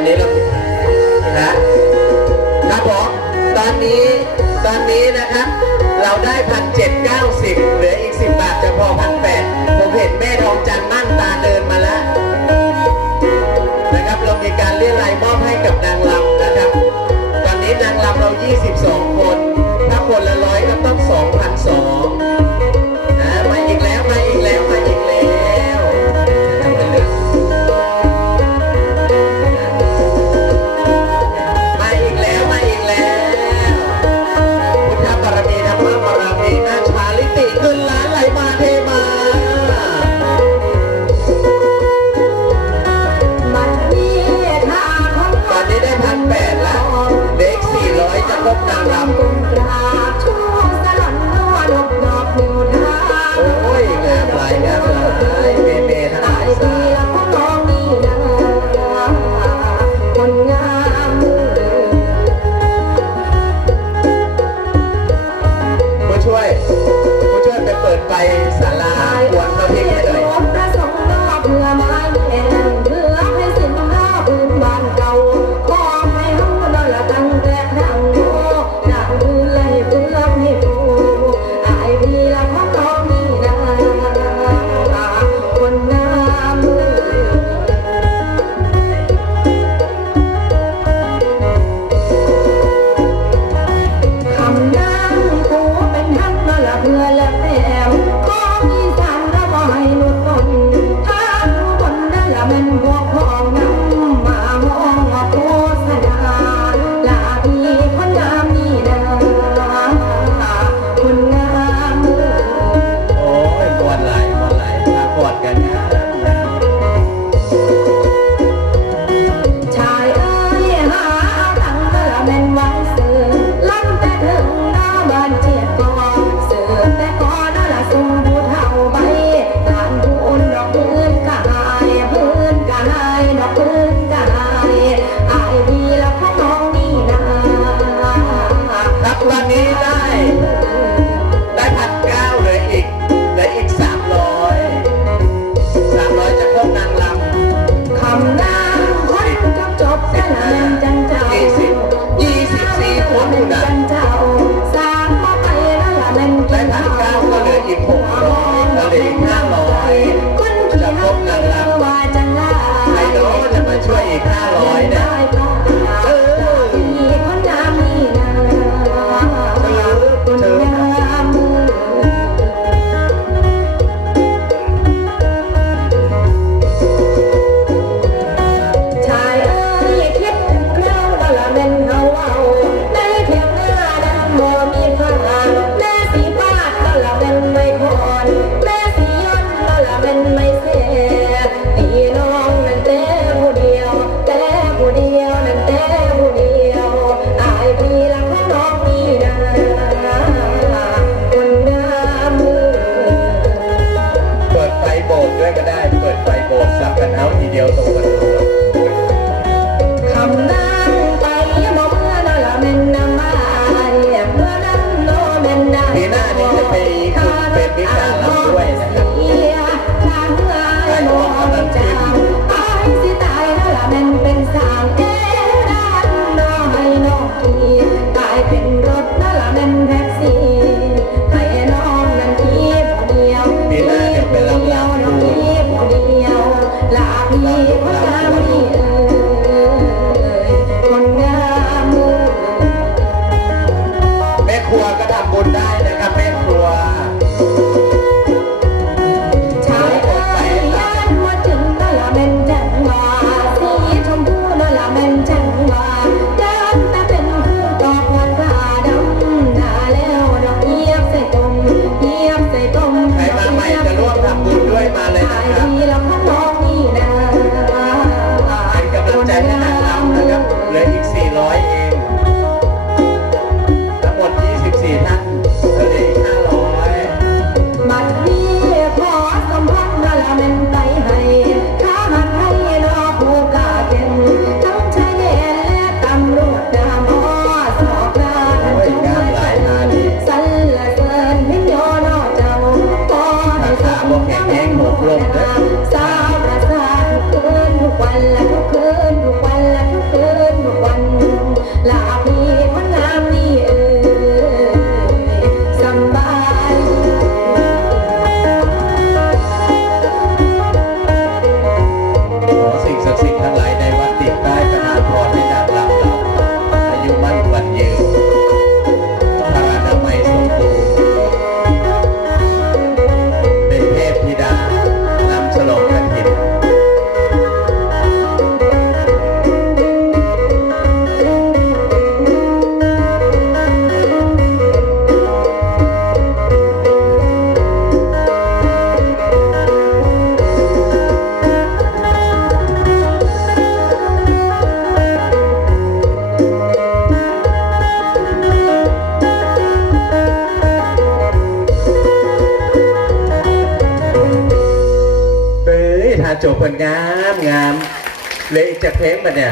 ันนี้เรนะครับผมตอนนี้ตอนนี้นะครับ เราได้พันเจ็ดเก้าสิบ นะครับเลืออีก 400เอง เพิ่นงามงามเลยจะเพลงบัดเนี่ย